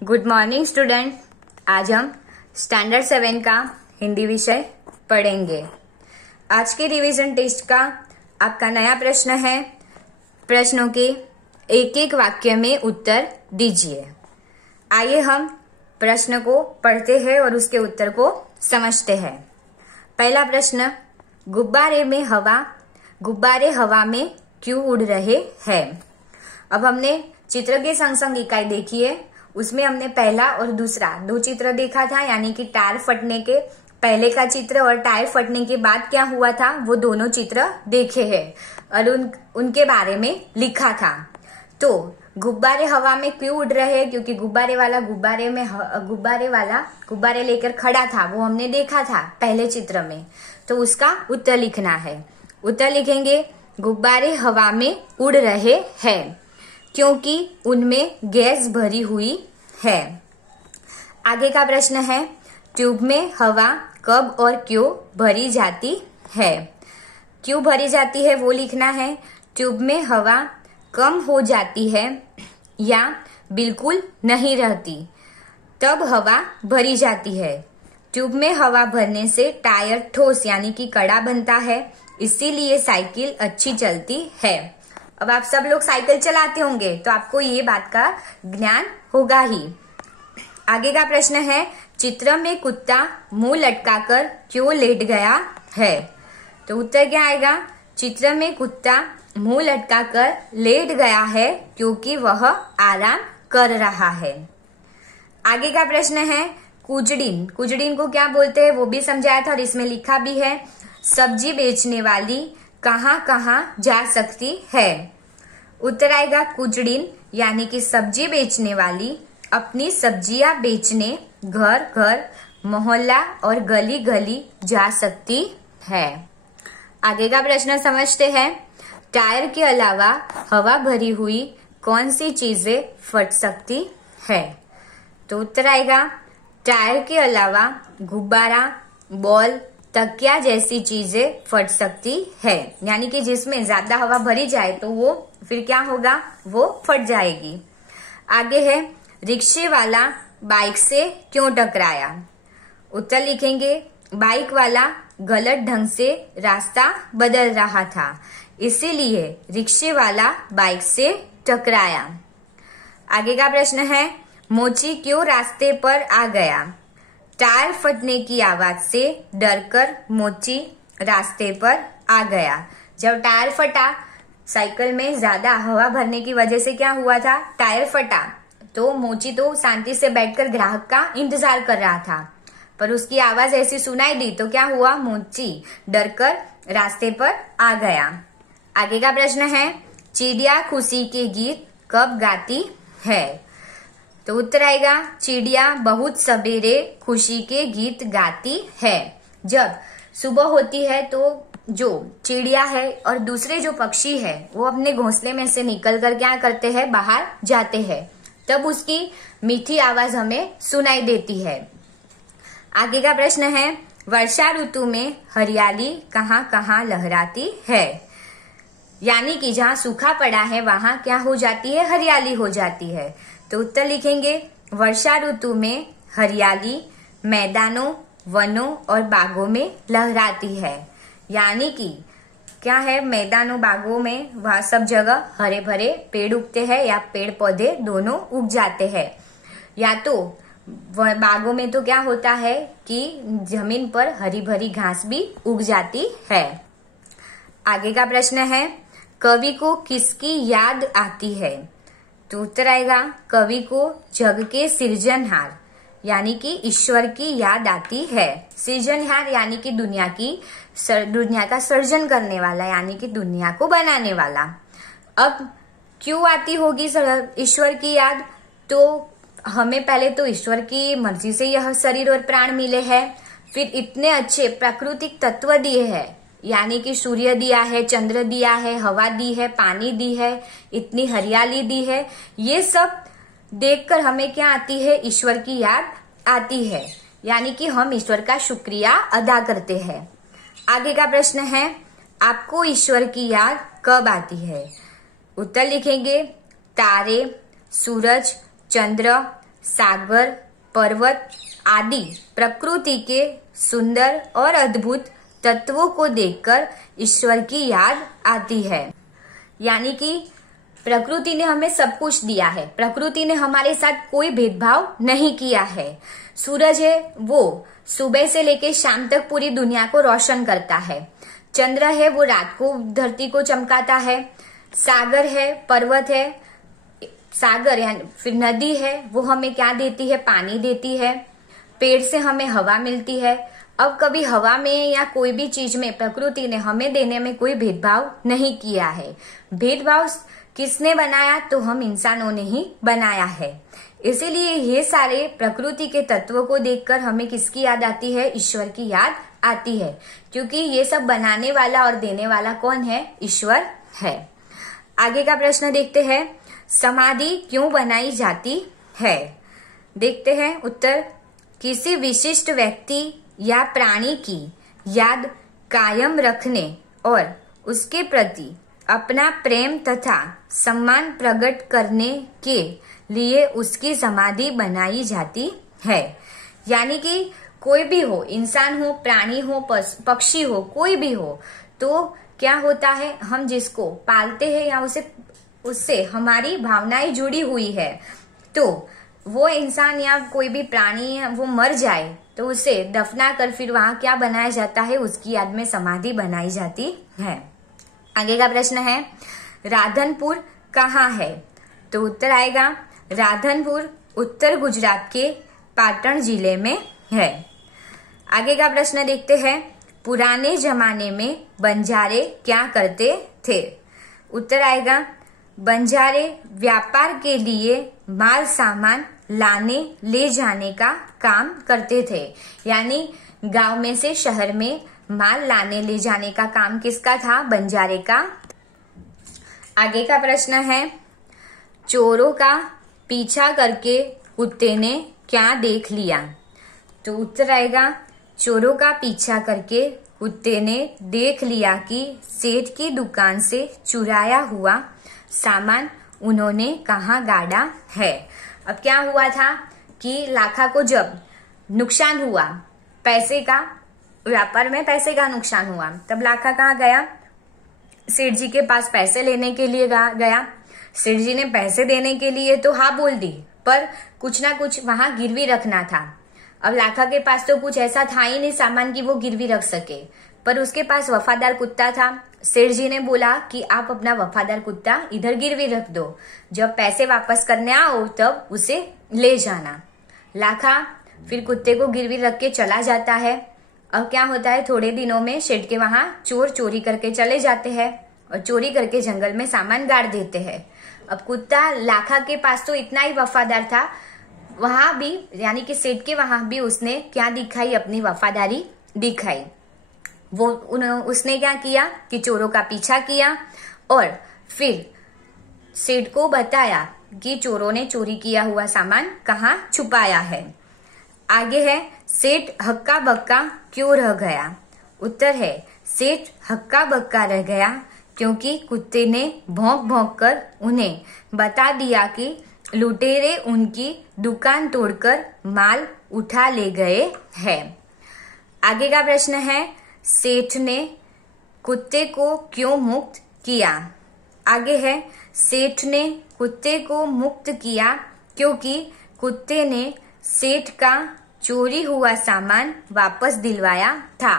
Good morning student. आज हम standard 7 का हिंदी विषय पढ़ेंगे। आज के रिवीजन टेस्ट का आपका नया प्रश्न है। प्रश्नों के एक एक वाक्य में उत्तर दीजिए। आइए हम प्रश्न को पढ़ते हैं और उसके उत्तर को समझते हैं। पहला प्रश्न, गुब्बारे हवा में क्यों उड़ रहे हैं। अब हमने चित्र के संग संग इकाई देखी है, उसमें हमने पहला और दूसरा दो चित्र देखा था, यानी कि टायर फटने के पहले का चित्र और टायर फटने के बाद क्या हुआ था वो दोनों चित्र देखे हैं और उनके बारे में लिखा था। तो गुब्बारे हवा में क्यों उड़ रहे हैं, क्योंकि गुब्बारे लेकर खड़ा था, वो हमने देखा था पहले चित्र में। तो उसका उत्तर लिखना है। उत्तर लिखेंगे गुब्बारे हवा में उड़ रहे हैं क्योंकि उनमें गैस भरी हुई है। आगे का प्रश्न है, ट्यूब में हवा कब और क्यों भरी जाती है। क्यों भरी जाती है वो लिखना है। ट्यूब में हवा कम हो जाती है या बिल्कुल नहीं रहती, तब हवा भरी जाती है। ट्यूब में हवा भरने से टायर ठोस यानी कि कड़ा बनता है, इसीलिए साइकिल अच्छी चलती है। अब आप सब लोग साइकिल चलाते होंगे तो आपको ये बात का ज्ञान होगा ही। आगे का प्रश्न है, चित्र में कुत्ता मुंह लटकाकर क्यों लेट गया है। तो उत्तर क्या आएगा, चित्र में कुत्ता मुंह लटकाकर लेट गया है क्योंकि वह आराम कर रहा है। आगे का प्रश्न है, कुजड़ीन को क्या बोलते हैं वो भी समझाया था और इसमें लिखा भी है, सब्जी बेचने वाली कहाँ कहाँ जा सकती है। उत्तर आएगा कुजड़ीन यानी कि सब्जी बेचने वाली अपनी सब्जियां बेचने घर घर, मोहल्ला और गली गली जा सकती है। आगे का प्रश्न समझते हैं, टायर के अलावा हवा भरी हुई कौन सी चीजें फट सकती है। तो उत्तर आएगा, टायर के अलावा गुब्बारा, बॉल, तकिया जैसी चीजें फट सकती है, यानी कि जिसमें ज्यादा हवा भरी जाए तो वो फिर क्या होगा, वो फट जाएगी। आगे है, रिक्शे वाला बाइक से क्यों टकराया। उत्तर लिखेंगे, बाइक वाला गलत ढंग से रास्ता बदल रहा था, इसीलिए रिक्शे वाला बाइक से टकराया। आगे का प्रश्न है, मोची क्यों रास्ते पर आ गया। टायर फटने की आवाज से डरकर मोची रास्ते पर आ गया। जब टायर फटा, साइकिल में ज्यादा हवा भरने की वजह से क्या हुआ था, टायर फटा, तो मोची तो शांति से बैठकर ग्राहक का इंतजार कर रहा था, पर उसकी आवाज ऐसी सुनाई दी तो क्या हुआ, मोची डरकर रास्ते पर आ गया। आगे का प्रश्न है, चिड़िया खुशी के गीत कब गाती है। तो उत्तर आएगा, चिड़िया बहुत सवेरे खुशी के गीत गाती है। जब सुबह होती है तो जो चिड़िया है और दूसरे जो पक्षी है वो अपने घोंसले में से निकल कर क्या करते हैं, बाहर जाते हैं, तब उसकी मीठी आवाज हमें सुनाई देती है। आगे का प्रश्न है, वर्षा ऋतु में हरियाली कहाँ कहाँ लहराती है। यानी कि जहाँ सूखा पड़ा है वहां क्या हो जाती है, हरियाली हो जाती है। तो उत्तर लिखेंगे, वर्षा ऋतु में हरियाली मैदानों, वनों और बागों में लहराती है। यानी कि क्या है, मैदानों बागों में वह सब जगह हरे भरे पेड़ उगते हैं या पेड़ पौधे दोनों उग जाते हैं, या तो बागों में तो क्या होता है कि जमीन पर हरी भरी घास भी उग जाती है। आगे का प्रश्न है, कवि को किसकी याद आती है। तो उत्तर आएगा, कवि को जग के सृजनहार यानी कि ईश्वर की याद आती है। सृजनहार यानी कि दुनिया का सर्जन करने वाला, यानी कि दुनिया को बनाने वाला। अब क्यों आती होगी ईश्वर की याद, तो हमें पहले तो ईश्वर की मर्जी से यह शरीर और प्राण मिले हैं, फिर इतने अच्छे प्राकृतिक तत्व दिए हैं, यानी कि सूर्य दिया है, चंद्र दिया है, हवा दी है, पानी दी है, इतनी हरियाली दी है। ये सब देखकर हमें क्या आती है, ईश्वर की याद आती है, यानी कि हम ईश्वर का शुक्रिया अदा करते हैं। आगे का प्रश्न है, आपको ईश्वर की याद कब आती है। उत्तर लिखेंगे, तारे, सूरज, चंद्र, सागर, पर्वत आदि प्रकृति के सुंदर और अद्भुत तत्वों को देखकर ईश्वर की याद आती है। यानी कि प्रकृति ने हमें सब कुछ दिया है, प्रकृति ने हमारे साथ कोई भेदभाव नहीं किया है। सूरज है वो सुबह से लेकर शाम तक पूरी दुनिया को रोशन करता है। चंद्र है वो रात को धरती को चमकाता है। सागर है, पर्वत है, सागर यानी फिर नदी है वो हमें क्या देती है, पानी देती है। पेड़ से हमें हवा मिलती है। अब कभी हवा में या कोई भी चीज में प्रकृति ने हमें देने में कोई भेदभाव नहीं किया है। भेदभाव किसने बनाया, तो हम इंसानों ने ही बनाया है। इसीलिए ये सारे प्रकृति के तत्वों को देखकर हमें किसकी याद आती है, ईश्वर की याद आती है, क्योंकि ये सब बनाने वाला और देने वाला कौन है, ईश्वर है। आगे का प्रश्न देखते हैं, समाधि क्यों बनाई जाती है। देखते हैं उत्तर, किसी विशिष्ट व्यक्ति या प्राणी की याद कायम रखने और उसके प्रति अपना प्रेम तथा सम्मान प्रकट करने के लिए उसकी समाधि बनाई जाती है। यानी कि कोई भी हो, इंसान हो, प्राणी हो, पक्षी हो, कोई भी हो, तो क्या होता है, हम जिसको पालते हैं या उससे हमारी भावनाएं जुड़ी हुई है, तो वो इंसान या कोई भी प्राणी वो मर जाए तो उसे दफना कर फिर वहां क्या बनाया जाता है, उसकी याद में समाधि बनाई जाती है। आगे का प्रश्न है, राधनपुर कहाँ है। तो उत्तर आएगा, राधनपुर उत्तर गुजरात के पाटण जिले में है। आगे का प्रश्न देखते हैं, पुराने जमाने में बंजारे क्या करते थे। उत्तर आएगा, बंजारे व्यापार के लिए माल सामान लाने ले जाने का काम करते थे। यानी गांव में से शहर में माल लाने ले जाने का काम किसका था, बंजारे का। आगे का प्रश्न है, चोरों का पीछा करके कुत्ते ने क्या देख लिया। तो उत्तर आएगा, चोरों का पीछा करके कुत्ते ने देख लिया कि सेठ की दुकान से चुराया हुआ सामान उन्होंने कहाँ गाड़ा है। अब क्या हुआ था कि लाखा को जब नुकसान हुआ, पैसे का, व्यापार में पैसे का नुकसान हुआ, तब लाखा कहाँ गया, सेठ जी के पास पैसे लेने के लिए गया। सेठ जी ने पैसे देने के लिए तो हाँ बोल दी, पर कुछ ना कुछ वहां गिरवी रखना था। अब लाखा के पास तो कुछ ऐसा था ही नहीं सामान की वो गिरवी रख सके, पर उसके पास वफादार कुत्ता था। सेठ जी ने बोला कि आप अपना वफादार कुत्ता इधर गिरवी रख दो, जब पैसे वापस करने आओ तब उसे ले जाना। लाखा फिर कुत्ते को गिरवी रख के चला जाता है। अब क्या होता है, थोड़े दिनों में सेठ के वहां चोर चोरी करके चले जाते हैं और चोरी करके जंगल में सामान गाड़ देते हैं। अब कुत्ता लाखा के पास तो इतना ही वफादार था, वहां भी यानी कि सेठ के वहां भी उसने क्या दिखाई, अपनी वफादारी दिखाई। उसने क्या किया कि चोरों का पीछा किया और फिर सेठ को बताया कि चोरों ने चोरी किया हुआ सामान कहाँ छुपाया है। आगे है, सेठ हक्का बक्का क्यों रह गया। उत्तर है, सेठ हक्का बक्का रह गया क्योंकि कुत्ते ने भौंक भौंक कर उन्हें बता दिया कि लुटेरे उनकी दुकान तोड़कर माल उठा ले गए हैं। आगे का प्रश्न है, सेठ ने कुत्ते को क्यों मुक्त किया। आगे है, सेठ ने कुत्ते को मुक्त किया क्योंकि कुत्ते ने सेठ का चोरी हुआ सामान वापस दिलवाया था।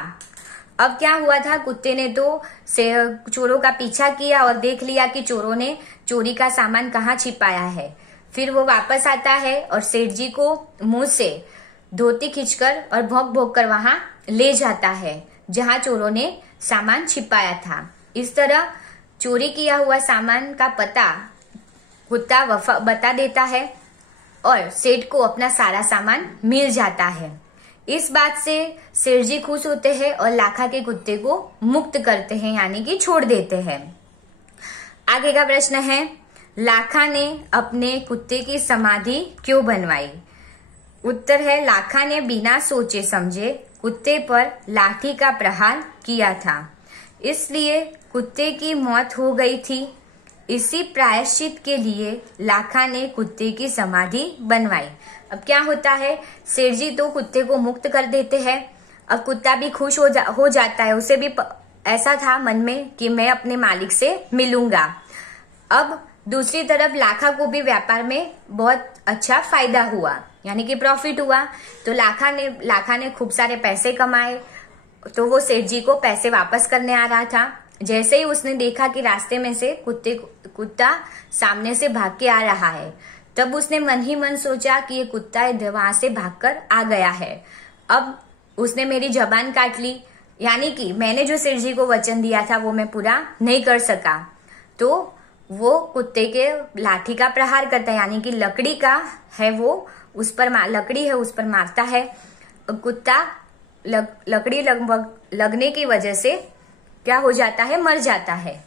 अब क्या हुआ था, कुत्ते ने तो चोरों का पीछा किया और देख लिया कि चोरों ने चोरी का सामान कहाँ छिपाया है। फिर वो वापस आता है और सेठ जी को मुंह से धोती खींचकर और भौंक भौंक कर वहां ले जाता है जहां चोरों ने सामान छिपाया था। इस तरह चोरी किया हुआ सामान का पता कुत्ता बता देता है और सेठ को अपना सारा सामान मिल जाता है। इस बात से सेठ जी खुश होते हैं और लाखा के कुत्ते को मुक्त करते हैं, यानी कि छोड़ देते हैं। आगे का प्रश्न है, लाखा ने अपने कुत्ते की समाधि क्यों बनवाई। उत्तर है, लाखा ने बिना सोचे समझे कुत्ते पर लाठी का प्रहार किया था, इसलिए कुत्ते की मौत हो गई थी। इसी प्रायश्चित के लिए लाखा ने कुत्ते की समाधि बनवाई। अब क्या होता है, सेठ जी तो कुत्ते को मुक्त कर देते हैं। अब कुत्ता भी खुश हो जाता है, उसे भी ऐसा था मन में कि मैं अपने मालिक से मिलूंगा। अब दूसरी तरफ लाखा को भी व्यापार में बहुत अच्छा फायदा हुआ, यानी कि प्रॉफिट हुआ। तो लाखा ने खूब सारे पैसे कमाए। तो वो सेठ जी को पैसे वापस करने आ रहा था। जैसे ही उसने देखा कि रास्ते में से कुत्ता सामने से भाग के आ रहा है, तब उसने मन ही मन सोचा कि ये कुत्ता वहां से भागकर आ गया है। अब उसने मेरी जबान काट ली, यानी कि मैंने जो सेठ जी को वचन दिया था वो मैं पूरा नहीं कर सका। तो वो कुत्ते के लाठी का प्रहार करता है, यानी कि लकड़ी का है वो उस पर लकड़ी है उस पर मारता है। कुत्ता लकड़ी लगने की वजह से क्या हो जाता है, मर जाता है।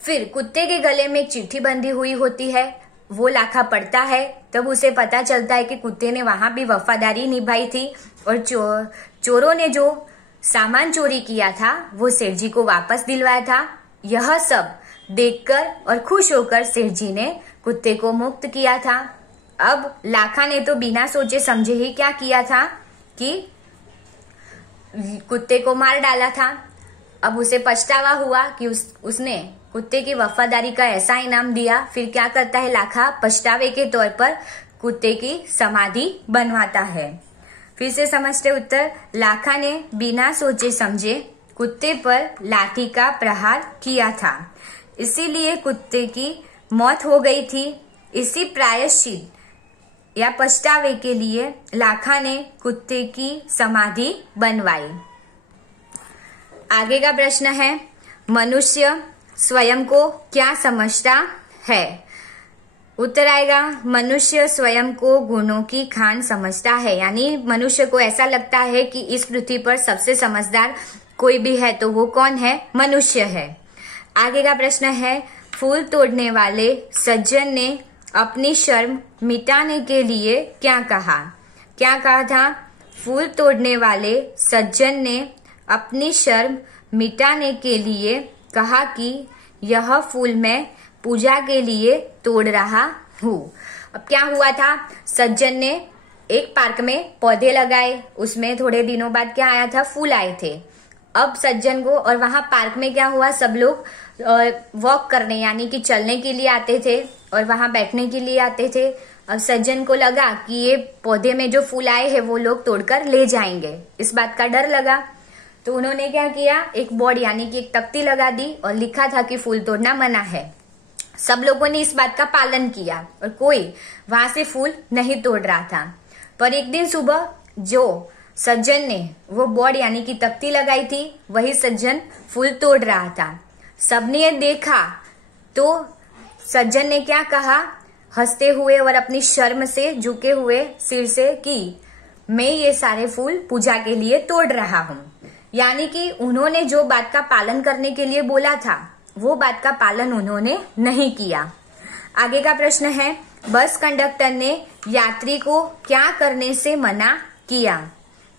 फिर कुत्ते के गले में एक चिट्ठी बंधी हुई होती है, वो लाखा पढ़ता है। तब उसे पता चलता है कि कुत्ते ने वहां भी वफादारी निभाई थी और चोरों ने जो सामान चोरी किया था वो सेठ जी को वापस दिलवाया था। यह सब देखकर और खुश होकर सेठ जी ने कुत्ते को मुक्त किया था। अब लाखा ने तो बिना सोचे समझे ही क्या किया था कि कुत्ते को मार डाला था। अब उसे पछतावा हुआ कि उसने कुत्ते की वफादारी का ऐसा इनाम दिया। फिर क्या करता है लाखा, पछतावे के तौर पर कुत्ते की समाधि बनवाता है। फिर से समझते उत्तर। लाखा ने बिना सोचे समझे कुत्ते पर लाठी का प्रहार किया था, इसीलिए कुत्ते की मौत हो गई थी। इसी प्रायश्चित या पछतावे के लिए लाखा ने कुत्ते की समाधि बनवाई। आगे का प्रश्न है, मनुष्य स्वयं को क्या समझता है? उत्तर आएगा, मनुष्य स्वयं को गुणों की खान समझता है, यानी मनुष्य को ऐसा लगता है कि इस पृथ्वी पर सबसे समझदार कोई भी है तो वो कौन है, मनुष्य है। आगे का प्रश्न है, फूल तोड़ने वाले सज्जन ने अपनी शर्म मिटाने के लिए क्या कहा? क्या कहा था? फूल तोड़ने वाले सज्जन ने अपनी शर्म मिटाने के लिए कहा कि यह फूल मैं पूजा के लिए तोड़ रहा हूँ। अब क्या हुआ था, सज्जन ने एक पार्क में पौधे लगाए, उसमें थोड़े दिनों बाद क्या आया था, फूल आए थे। अब सज्जन को, और वहां पार्क में क्या हुआ, सब लोग वॉक करने यानी कि चलने के लिए आते थे और वहां बैठने के लिए आते थे। अब सज्जन को लगा कि ये पौधे में जो फूल आए हैं वो लोग तोड़कर ले जाएंगे, इस बात का डर लगा। तो उन्होंने क्या किया, एक बोर्ड यानी कि एक तख्ती लगा दी और लिखा था कि फूल तोड़ना मना है। सब लोगों ने इस बात का पालन किया और कोई वहां से फूल नहीं तोड़ रहा था। पर एक दिन सुबह जो सज्जन ने वो बोर्ड यानी कि तख्ती लगाई थी, वही सज्जन फूल तोड़ रहा था। सबने ये देखा तो सज्जन ने क्या कहा, हंसते हुए और अपनी शर्म से झुके हुए सिर से, कि मैं ये सारे फूल पूजा के लिए तोड़ रहा हूँ। यानी कि उन्होंने जो बात का पालन करने के लिए बोला था वो बात का पालन उन्होंने नहीं किया। आगे का प्रश्न है, बस कंडक्टर ने यात्री को क्या करने से मना किया?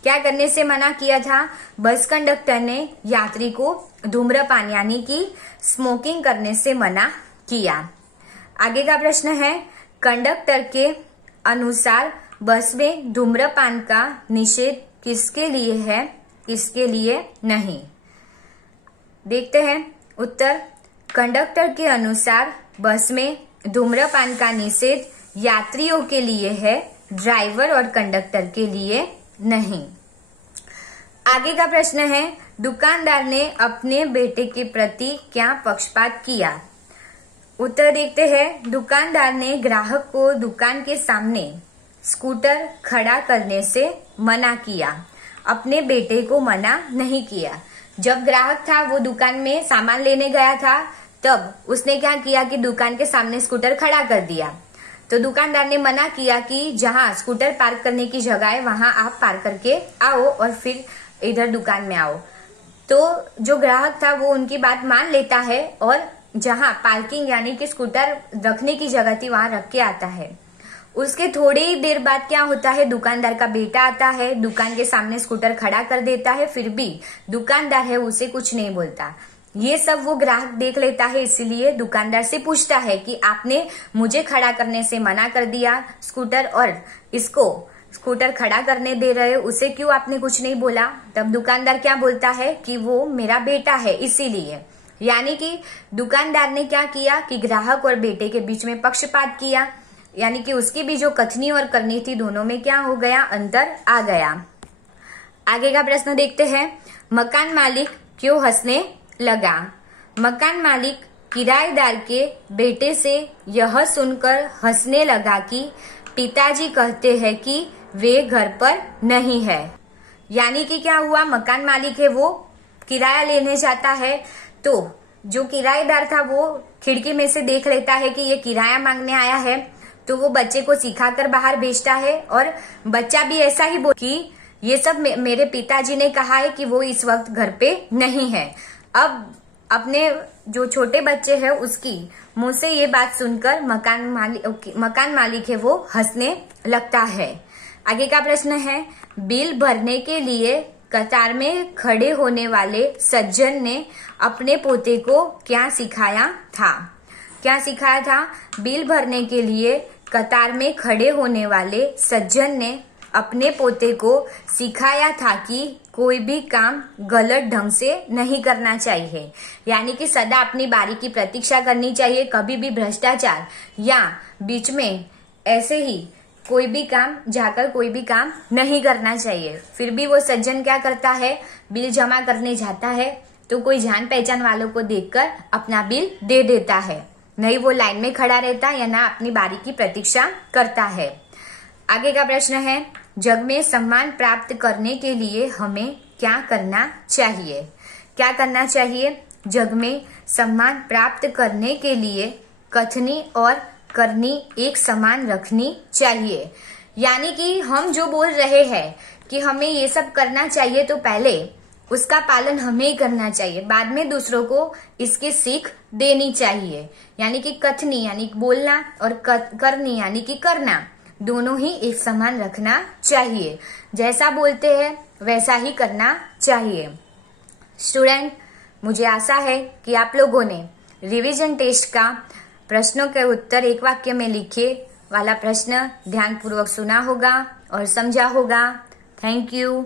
क्या करने से मना किया था? बस कंडक्टर ने यात्री को धूम्रपान यानी कि स्मोकिंग करने से मना किया। आगे का प्रश्न है, कंडक्टर के अनुसार बस में धूम्रपान का निषेध किसके लिए है, किसके लिए नहीं? देखते हैं उत्तर। कंडक्टर के अनुसार बस में धूम्रपान का निषेध यात्रियों के लिए है, ड्राइवर और कंडक्टर के लिए नहीं। आगे का प्रश्न है, दुकानदार ने अपने बेटे के प्रति क्या पक्षपात किया? उत्तर देखते हैं। दुकानदार ने ग्राहक को दुकान के सामने स्कूटर खड़ा करने से मना किया, अपने बेटे को मना नहीं किया। जब ग्राहक था वो दुकान में सामान लेने गया था, तब उसने क्या किया कि दुकान के सामने स्कूटर खड़ा कर दिया। तो दुकानदार ने मना किया कि जहां स्कूटर पार्क करने की जगह है वहां आप पार्क करके आओ और फिर इधर दुकान में आओ। तो जो ग्राहक था वो उनकी बात मान लेता है और जहां पार्किंग यानी कि स्कूटर रखने की जगह थी वहां रख के आता है। उसके थोड़ी ही देर बाद क्या होता है, दुकानदार का बेटा आता है, दुकान के सामने स्कूटर खड़ा कर देता है, फिर भी दुकानदार है उसे कुछ नहीं बोलता। ये सब वो ग्राहक देख लेता है, इसीलिए दुकानदार से पूछता है कि आपने मुझे खड़ा करने से मना कर दिया स्कूटर, और इसको स्कूटर खड़ा करने दे रहे हो, उसे क्यों आपने कुछ नहीं बोला। तब दुकानदार क्या बोलता है कि वो मेरा बेटा है इसीलिए। यानी कि दुकानदार ने क्या किया कि ग्राहक और बेटे के बीच में पक्षपात किया, यानी कि उसकी भी जो कथनी और करनी थी दोनों में क्या हो गया, अंतर आ गया। आगे का प्रश्न देखते हैं। मकान मालिक क्यों हंसने लगा। मकान मालिक किराएदार के बेटे से यह सुनकर हंसने लगा कि पिताजी कहते हैं कि वे घर पर नहीं है। यानी कि क्या हुआ, मकान मालिक है वो किराया लेने जाता है, तो जो किराएदार था वो खिड़की में से देख लेता है कि ये किराया मांगने आया है, तो वो बच्चे को सिखाकर बाहर भेजता है, और बच्चा भी ऐसा ही बोल कि ये सब मेरे पिताजी ने कहा है कि वो इस वक्त घर पे नहीं है। अब अपने जो छोटे बच्चे हैं उसकी मुंह से ये बात सुनकर मकान मालिक है वो हंसने लगता है। आगे का प्रश्न है, बिल भरने के लिए कतार में खड़े होने वाले सज्जन ने अपने पोते को क्या सिखाया था। क्या सिखाया था, बिल भरने के लिए कतार में खड़े होने वाले सज्जन ने अपने पोते को सिखाया था कि कोई भी काम गलत ढंग से नहीं करना चाहिए, यानी कि सदा अपनी बारी की प्रतीक्षा करनी चाहिए, कभी भी भ्रष्टाचार या बीच में ऐसे ही कोई भी काम जाकर कोई भी काम नहीं करना चाहिए। फिर भी वो सज्जन क्या करता है, बिल जमा करने जाता है तो कोई जान पहचान वालों को देखकर अपना बिल दे देता है, नहीं वो लाइन में खड़ा रहता या ना अपनी बारी की प्रतीक्षा करता है। आगे का प्रश्न है, जग में सम्मान प्राप्त करने के लिए हमें क्या करना चाहिए। क्या करना चाहिए, जग में सम्मान प्राप्त करने के लिए कथनी और करनी एक समान रखनी चाहिए। यानी कि हम जो बोल रहे हैं कि हमें ये सब करना चाहिए, तो पहले उसका पालन हमें ही करना चाहिए, बाद में दूसरों को इसकी सीख देनी चाहिए। यानी कि कथनी यानी बोलना और करनी यानी कि करना, दोनों ही एक समान रखना चाहिए। जैसा बोलते हैं वैसा ही करना चाहिए। स्टूडेंट, मुझे आशा है कि आप लोगों ने रिवीजन टेस्ट का प्रश्नों के उत्तर एक वाक्य में लिखे वाला प्रश्न ध्यानपूर्वक सुना होगा और समझा होगा। Thank you.